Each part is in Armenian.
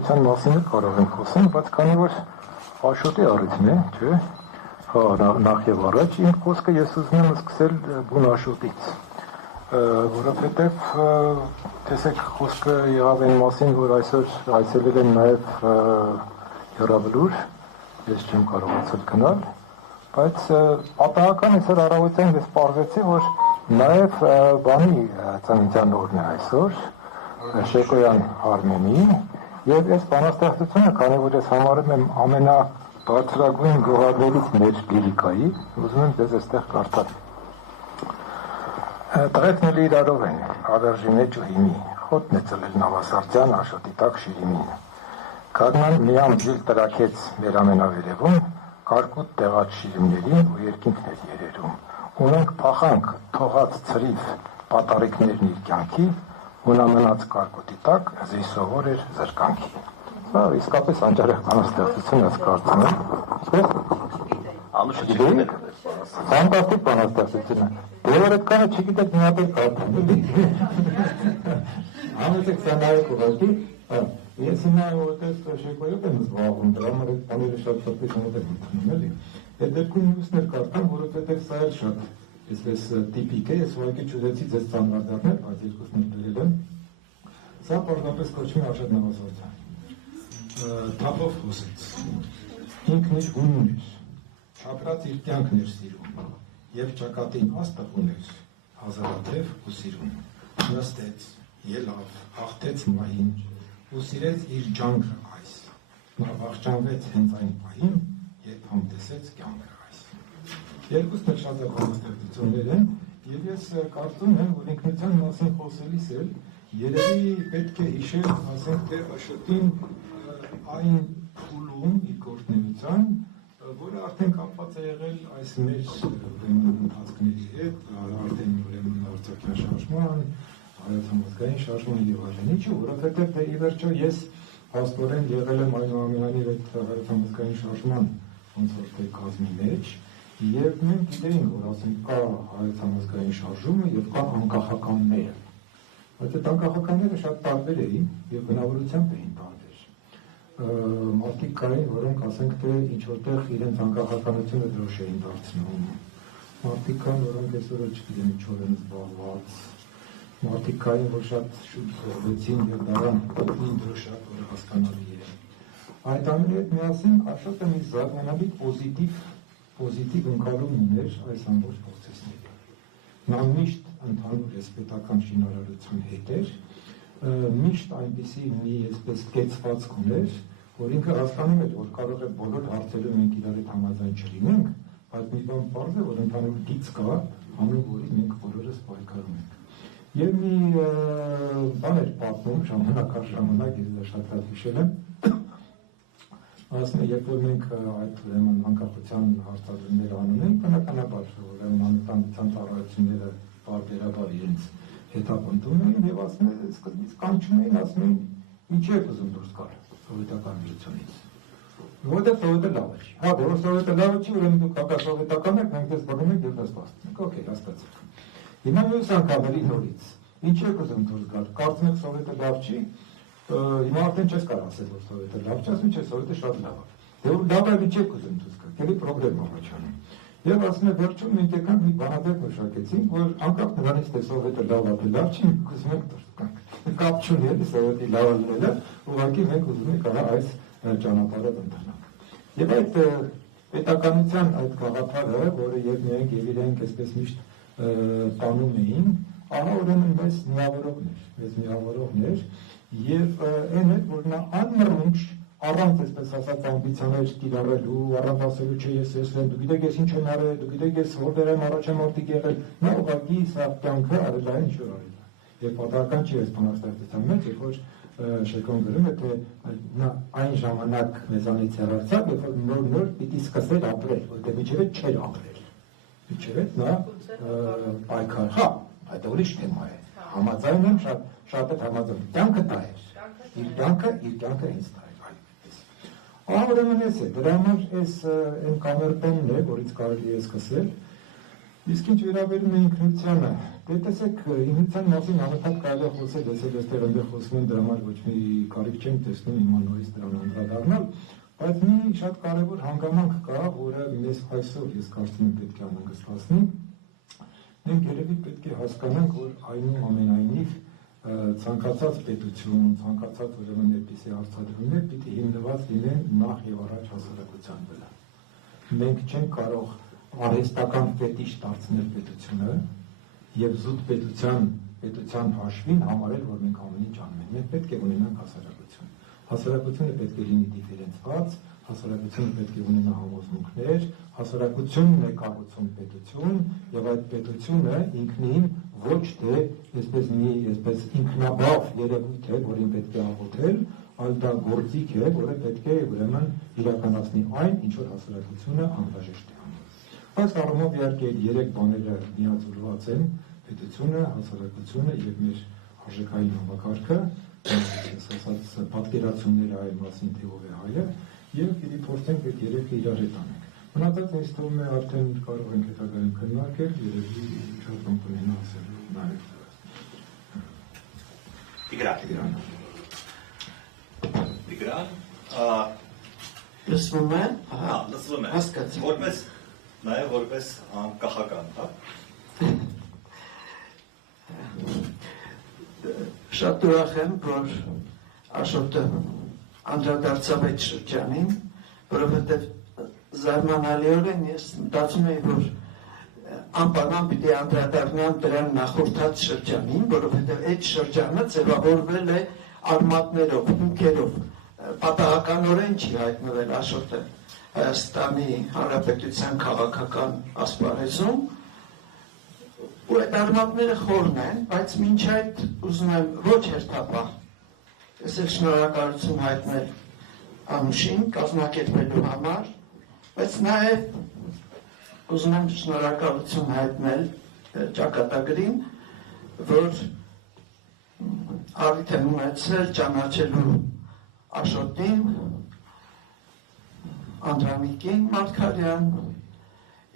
ինքնության մասին էլ կարող ենք խոսել, բայց քանի որ Աշոտի առիթն է, չէ՞, նախ եւ առաջ իմ խոսքը ես ուզում եմ սկսել բուն Աշոտից, որովհետեւ տեսեք խոսքը եղավ այն մասին, որ այսօր այցելել են նաեւ Եռաբլուր, ես չեմ կարողացել գնալ, բայց պատահական այսօր առավոտյան ես պարզեցի, որ նաեւ բանի ծննդյան օրն է այսօր, Շեկոյան Արմենի, եւ այս բանաստեղծությունը, քանի որ ես համարում եմ ամենաբարձրագույն գոհարներից մեր լիրիկայի, ուզում եմ ձեզ այստեղ կարդալ։ Տղեկն էլ իրարով են, ավերժին է ջուհիմի, խոտն է ծլել Նավասարդյան, Աշոտի տակ շիրիմին։ Կառնան միամ ջիլ տրակեց մեր ամենավերևում, կարկուտ տեղած շիրիմներին ու երկինքն էր երերում։ Ունենք փախանք, թողած ցրիվ պատարիկներն իր կյանքի, ու նա մնաց կարկուտի տակ, զիսովոր էր զրկանքի։ Սա իսկապես անջարեղ բանաստեղծություն ես կարծում եմ։ Անուշը չգիտեք։ Ֆանտաստիկ բանաստեղծություն է։ Դեռ այդքանը չգիտեք մի հատ էլ կարդամ, էլի։ Համեցեք սա նայեք ուղղակի, ես հիմա որտես Շեկոյով եմ զբաղվում, դրա համար այդ բաները շատ պատկերացնող եմ ընդունում, էլի։ Այդ դեպքում մյուսն էլ կարդամ, որովհետև սա էլ շատ այսպես տիպիկ է, ես ուղղակի չուզեցի ձեզ ծանրադառնել, բայց երկուսն էլ դրել եմ։ Սա պարզապես կոչվում է Աշոտ Նավասարդյան։ Թափով խոսեց, ինքն իր հունն էր, ապրած իր կյանքն էր սիրում, և ճակատին աստղ ուներ, հազարաթև ու սիրուն, նստեց, ելավ, հաղթեց մահին, ու սիրեց իր ջանքը այս, նա վախճանվեց հենց այն պահին, երբ համտեսեց կյանքը այս։ Երկուսն էլ շատ բանաստեղծություններ են, և ես կարծում եմ, որ ինքնության մասին խոսելիս էլ երևի պետք է հիշել, ասենք թե Աշոտին այն փուլում իր գործունեության, որը արդեն կապված է եղել այս մեր ընթացքների հետ, արդեն ուրեմն արձակյան շարժման, հայոց համազգային շարժման եւ այլն, ինչու, որովհետեւ դե ի վերջո ես հաստորեն եղել եմ այնուամենայնիվ այդ հայոց համազգային շարժման ոնց որ թե կազմի մեջ, եւ մենք գիտեինք, որ ասենք կա հայոց համազգային շարժումը եւ կա անկախականները, բայց այդ անկախականները շատ տարբեր էին եւ բնավորությամբ էին տարբեր։ Մարդիկ կային, որոնք ասենք թե ինչ որտեղ իրենց անկախականությունը դրոշ էին դարձնում, մարդիկ կային, որոնք այսօր չգիտեմ ինչով են զբաղված, մարդիկ կային, որ շատ շուտ խորվեցին եւ դարան պատմին դրոշակ, որը հասկանալի է։ Այդ ամենի հետ միասին Աշոտը մի զարմանալի պոզիտիվ ընկալում ուներ այս ամբողջ process-ների։ Նա միշտ ընդհանուր էսպետական շինարարության հետ էր, միշտ այնպիսի մի այսպես կեցվածք ուներ, որ ինքը հասկանում էր, որ կարող է բոլոր հարցերում մենք իրար հետ համաձայն չլինենք, բայց մի բան պարզ է, որ ընդհանուր գիծ կա, հանուն որի մենք բոլորս պայքարում ենք։ Եվ մի բան էր պատմում, ժամանակ առ ժամանակ, ես դա շատ հատ հիշել եմ, ասում է, երբ որ մենք այդ ուրեմն անկախության հարցադրումներ անում ենք, բնականաբար ուրեմն անվտանգության ծառայությունները պարբերաբար իրենց հետապնդում էին եւ ասում են, սկզբից կանչում էին, ասում են, ինչի եք ուզում դուրս գալ սովետական միությունից։ Որտեղ սովետը լավ է։ Հա, դեռ սովետը լավ չի, ուրեմն դուք հակասովետական եք, մենք դες բռնում ենք եւ դες վաստում։ Okay, հաստատեցեք։ Հիմա մյուս անգամների նորից։ Ինչի եք ուզում դուրս գալ։ Կարծում եք սովետը լավ չի։ Հիմա արդեն չես կարող ասել, որ սովետը լավ չի, ասում չէ, սովետը շատ լավ է։ Դե որ լավ է, ինչի եք ուզում դուրս գալ։ Քելի պրոբլեմ առաջանում։ Եվ ասում է վերջում մենք եկանք մի բանադեպ մշակեցինք, որ անկախ նրանից թե սովետը լավ է, թե լավ չի, մենք ուզում ենք դուրս գանք։ Կապ չունի էլի սովետի լավը լինելը, ուղղակի մենք ուզում ենք այս ճանապարհը ընթանանք։ Եվ այդ պետականության այդ գաղափարը, որը եւ մենք եւ իրենք այսպես միշտ տանում էին, ահա ուրեմն մեզ միավորողն էր եւ այն է, որ նա անմռունչ առանց այսպես ասած ամբիցիաներ կիրառելու, առանց ասելու չէ ես եմ, դու գիտեք ես ինչ եմ արել, դու գիտեք ես որտեղ եմ առաջամարտիկ եղել, նա ուղղակի սա կյանքը արել է ինչ որ արել է։ Եվ պատահական չի այս բանաստեղծության մեջ, երբ որ Շեկոն գրում է, թե նա այն ժամանակ մեզանից հեռացավ, երբ որ նոր պիտի սկսեր ապրել, որտեղ միջև չէր ապրել։ Միջև նա պայքար, հա, այդ ուրիշ թեմա է։ Համաձայն եմ, շատ է համաձայն։ Կյանքը դա էր։ Իր կյանքը ինձ դա էր, այդպես։ Ահա ուրեմն էս է, դրա համար էս այն կամերտոնն է, որից կարելի է սկսել։ Իսկ ինչ վերաբերում է ինքնությանը, Դե տեսեք, ինքնության մասին անընդհատ կարելի է խոսել, ես այստեղ այնտեղ խոսում եմ, դրա համար ոչ մի կարիք չեմ տեսնում իմ նորից դրան անդրադառնալ, բայց մի շատ կարևոր հանգամանք կա, որը մեզ այսօր ես կարծում եմ պետք է անհանգստացնի։ Մենք երևի պետք է հասկանանք, որ այնուամենայնիվ ցանկացած պետություն, ցանկացած ուրեմն այդպիսի հարցադրումներ պիտի հիմնված լինեն նախ եւ առաջ հասարակության վրա։ Մենք չենք կարող արհեստական ֆետիշ դարձնել պետությունը եւ զուտ պետության հաշվին համարել, որ մենք ամեն ինչ անում ենք։ Մենք պետք է ունենանք հասարակություն։ Հասարակությունը պետք է լինի դիֆերենցված, հասարակությունը պետք է ունենա համոզմունքներ, հասարակությունն է կառուցում պետություն եւ այդ պետությունը ինքնին ոչ թե այսպես ինքնաբավ երևույթ է, որին պետք է աղոթել, այլ դա գործիք է, որը պետք է ուրեմն իրականացնի այն, ինչ որ հասարակությունը անհրաժեշտ է անում։ Այս առումով իհարկե այդ երեք բաները միաձուլված են՝ պետությունը, հասարակությունը եւ մեր արժեքային համակարգը, ասած պատկերացումները այն մասին, թե ով է հայը, եւ պիտի փորձենք այդ երեքը իրար հետ անենք։ Մնացած ինձ թվում է արդեն կարող ենք հետագայում քննարկել, երևի շատ բան կունենա ասելու նաեւ։ Տիգրան, լսվում է։ լսվում է։ Հասկացա։ Որպես նաեւ որպես անկախական, հա։ Շատ ուրախ եմ, որ Աշոտը անդրադարձավ այդ շրջանին, որովհետև զարմանալիորեն ես մտածում էի, որ անպայման պիտի անդրադառնամ դրան նախորդած շրջանին, որովհետև այդ շրջանը ձևավորվել է արմատներով, հիմքերով, պատահականորեն չի հայտնվել Աշոտը Հայաստանի Հանրապետության քաղաքական ասպարեզում, ու այդ արմատները խորն են, բայց մինչ այդ ուզում եմ ոչ հերթապահ ես էլ շնորհակալություն հայտնել Անուշին կազմակերպելու համար, բայց նաև ուզում եմ շնորհակալություն հայտնել ճակատագրին, որ առիթ եմ ունեցել ճանաչելու Աշոտին, Անդրանիկին Մարգարյան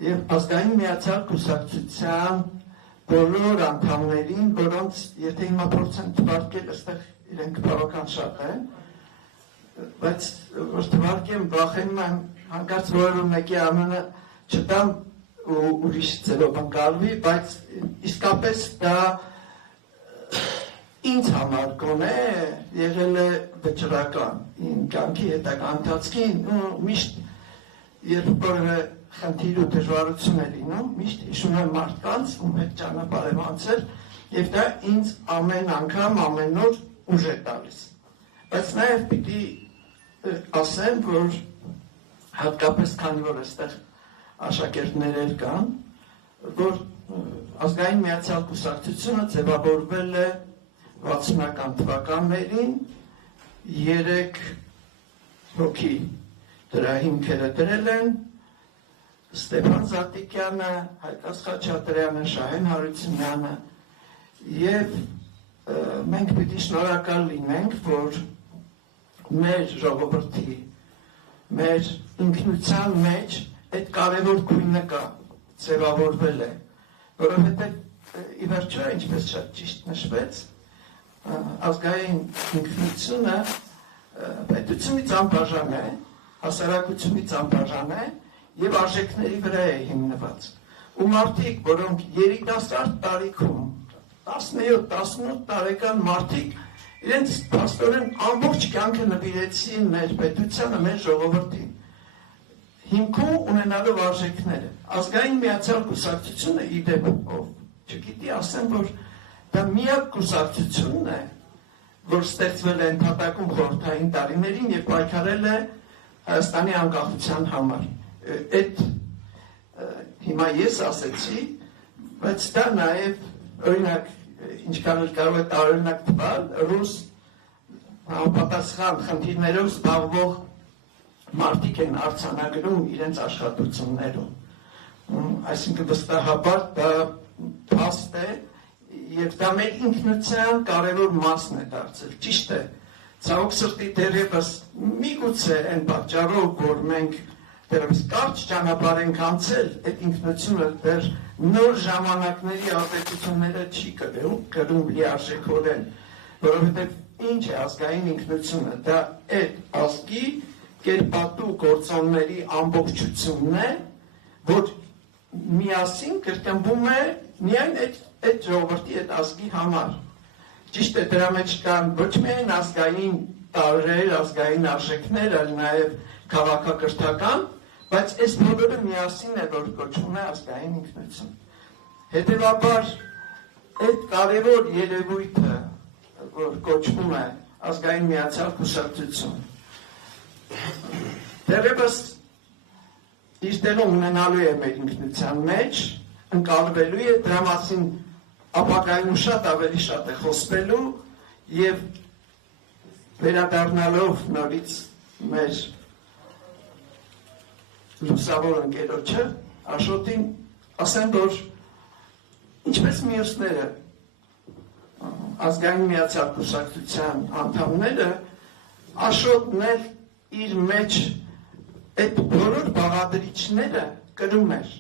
եւ ազգային միացյալ կուսակցության բոլոր անդամներին, որոնց եթե հիմա փորձեմ թվարկել, այստեղ իրենք բավական շատ են, բայց որ թվարկեմ, վախենում եմ հանկարծ որևէ մեկի անունը չտամ ու ուրիշ ձևով ընկալվի, բայց իսկապես դա ինձ համար գոնե եղել է վճռական իմ կյանքի հետագա ընթացքին ու միշտ երբ որևէ խնդիր ու դժվարություն է լինում, միշտ հիշում եմ մարդկանց, ում հետ ճանապարհ եմ անցել, եւ դա ինձ ամեն անգամ ամեն օր ուժ է տալիս։ Բայց նաեւ պիտի ասեմ, որ հատկապես քանի որ այստեղ աշակերտներ կան, որ ազգային միացյալ կուսակցությունը ձևավորվել է 60-ական թվականներին 3 հոգի դրա հիմքերը դրել են Ստեփան Զատիկյանը, Հայկաս Խաչատրյանը, Շահեն Հարությունյանը եւ մենք պիտի շնորհակալ լինենք, որ մեր ժողովրդի, մեր ինքնության մեջ այդ կարևոր գույնը կա, ձևավորվել է, որովհետեւ ի վերջո, ինչպես շատ ճիշտ նշվեց, ազգային ինքնությունը պետությունից անբաժան է, հասարակությունից անբաժան է եւ արժեքների վրա է հիմնված։ Ու մարդիկ, որոնք երիտասարդ տարիքում 17-18 տարեկան մարդիկ իրենց փաստորեն ամբողջ կյանքը նվիրեցին մեր պետությանը, մեր ժողովրդին, հիմքում ունենալով արժեքները։ Ազգային միացյալ կուսակցությունը իդեպ ով չգիտի ասեմ, որ դա միակ կուսակցությունն է, որ ստեղծվել է ընդհատակում խորհրդային տարիներին եւ պայքարել է Հայաստանի անկախության համար։ Այդ հիմա ես ասեցի, բայց դա նաև օրինակ ինչքան էլ կարող է տարօրինակ թվալ, ռուս համապատասխան խնդիրներով զբաղվող մարդիկ են արձանագրում իրենց աշխատություններում։ Այսինքն վստահաբար դա փաստ է եւ դա մեր ինքնության կարևոր մասն է դարձել։ Ճիշտ է, ցավոք սրտի դեռևս միգուցե այն պատճառով, որ մենք դեռևս կարճ ճանապարհ ենք անցել, այդ ինքնությունը դեռ նոր ժամանակների ազդեցությունները չի կրում լիարժեքորեն, որովհետև ինչ է ազգային ինքնությունը, դա այդ ազգի կերպատու գործոնների ամբողջությունն է, որ միասին կրկնվում է միայն այդ ժողովրդի այդ ազգի համար։ Ճիշտ է, դրա մեջ կան ոչ միայն ազգային տարրեր, ազգային արժեքներ, այլ նաև քաղաքակրթական, բայց այս բոլորը միասին է, որ կոչվում է ազգային ինքնություն։ Հետևաբար, այդ կարևոր երևույթը, որ կոչվում է ազգային միացյալ կուսակցություն, դեռևս իր տեղը ունենալու է մեր ինքնության մեջ, ընկալվելու է, դրա մասին ապագայում շատ ավելի շատ է խոսվելու և վերադառնալով նորից մեր լուսավոր ընկերոջը, Աշոտին ասեմ, որ ինչպես մյուսները ազգային միացյալ կուսակցության անդամները, Աշոտն էլ իր մեջ այդ բոլոր բաղադրիչները կրում էր։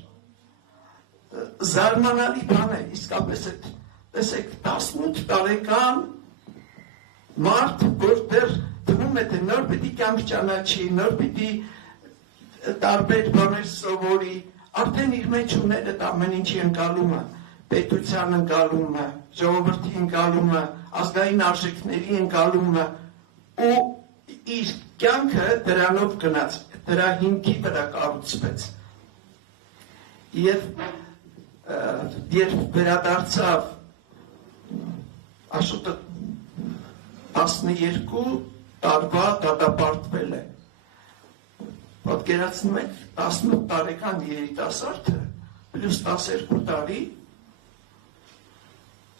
Զարմանալի բան է, իսկապես այդ, տեսեք, 18 տարեկան մարդ, որ դեռ թվում է, թե նոր պիտի կյանք ճանաչի, նոր պիտի տարբեր բաներ սովորի, արդեն իր մեջ ուներ այդ ամեն ինչի ընկալումը, պետության ընկալումը, ժողովրդի ընկալումը, ազգային արժեքների ընկալումը ու իր կյանքը դրանով գնաց, դրա հիմքի վրա կառուցվեց։ Երբ վերադարձավ Աշոտը 12 տարվա դատապարտվել է։ Պատկերացնում եք 18 տարեկան երիտասարդը պլյուս 12 տարի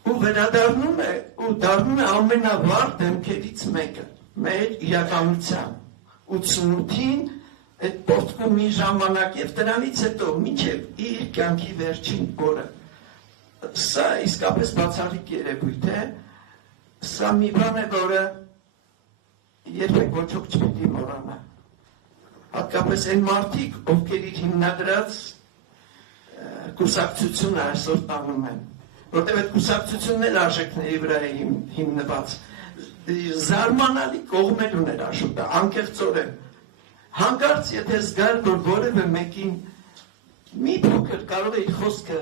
ու վերադառնում է ու դառնում է ամենավառ դեմքերից մեկը մեր իրականության 88-ին այդ պորտկումի ժամանակ և դրանից հետո մինչև իր կյանքի վերջին օրը սա իսկապես բացառիկ երևույթ է, սա մի բան է, որը երբեք ոչոք չպիտի մոռանա, հատկապես այն մարդիկ, ովքեր իր հիմնադրած կուսակցությունը այսօր տանում են, որտեղ այդ կուսակցությունն էլ արժեքների վրա է հիմնված, զարմանալի կողմեր ուներ Աշոտը, անկեղծորեն, հանկարծ եթե զգար, որ որևէ մեկին մի փոքր կարող է իր խոսքը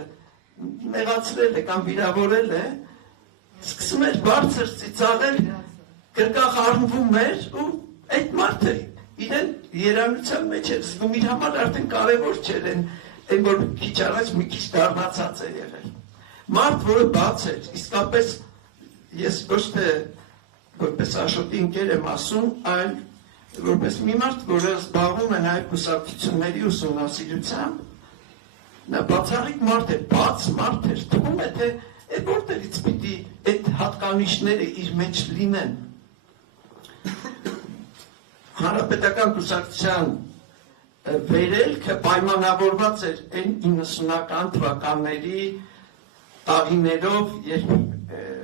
նեղացրել է կամ վիրավորել է, սկսում էր բարձր ծիծաղել, կրկախ առնվում էր ու այդ մարդը իրեն երանության մեջ էր զգում, իր համար արդեն կարևոր չէր այն, որ քիչ առաջ մի քիչ դառնացած է եղել։ Մարդ, որը բաց էր, իսկապես ես ոչ թե որպես Աշոտի ընկեր եմ ասում, այլ որպես մի մարդ, որը զբաղվում է նաև կուսակցությունների ուսումնասիրությամբ, նա բացառիկ մարդ է, բաց մարդ էր, թվում է, թե որտեղից պիտի այդ հատկանիշները իր մեջ լինեն։ Հանրապետական կուսակցության վերելքը պայմանավորված էր այն 90-ական թվականների տարիներով, երբ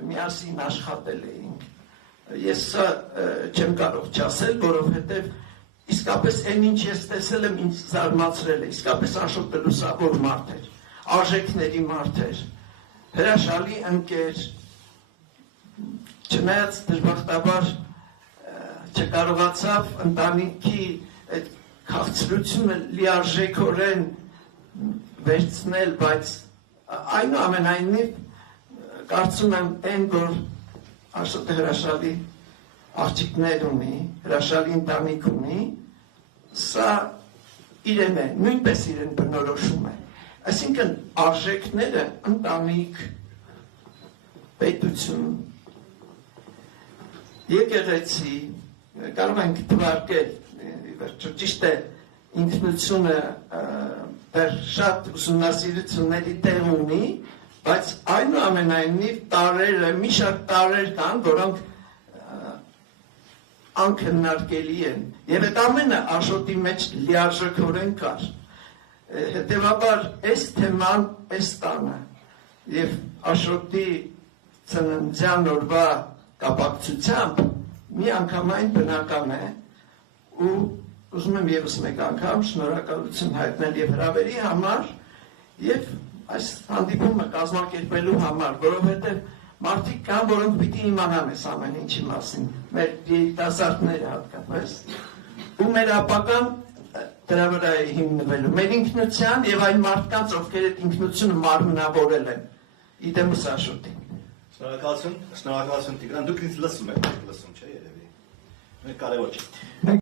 միասին աշխատել էինք։ Ես սա չեմ կարող չասել, որովհետև իսկապես այն ինչ ես տեսել եմ, ինձ զարմացրել է, իսկապես Աշոտը լուսավոր մարդ էր, արժեքների մարդ էր, հրաշալի ընկեր, չնայած դժբախտաբար չկարողացավ ընտանիքի այդ քաղցրությունը լիարժեքորեն վերցնել, բայց այնուամենայնիվ կարծում եմ այն, որ Աշոտը հրաշալի աղջիկներ ունի, հրաշալի ընտանիք ունի, սա իրեն է, նույնպես իրեն բնորոշում է։ Այսինքն արժեքները ընտանիք, պետություն, եկեղեցի, կարող ենք թվարկել, ճիշտ է, ինքնությունը դեռ շատ ուսումնասիրությունների տեղ ունի, բայց այնուամենայնիվ տարրերը, մի շարք տարրեր կան, որոնք անքննարկելի են, և այդ ամենը Աշոտի մեջ լիարժեքորեն կար։ Հետևաբար, այս թեման, այս տանը, և Աշոտի ծննդյան օրվա կապակցությամբ մի անգամայն բնական է ու ուզում եմ ևս մեկ անգամ շնորհակալություն հայտնել և հրավերի համար և այս հանդիպումը կազմակերպելու համար, որովհետև մարդիկ կան, որոնք պիտի իմանան այս ամեն ինչի մասին, մեր երիտասարդները հատկապես, ու մեր ապագան դրա վրա է հիմնվելու, մեր ինքնության եւ այն մարդկանց, ովքեր այդ ինքնությունը մարմնավորել են, իդեմս Աշոտին։ Շնորհակալություն Տիգրան, դուք ինձ լսում եք, չէ՞ երևի։ Մենք կարևոր չէ։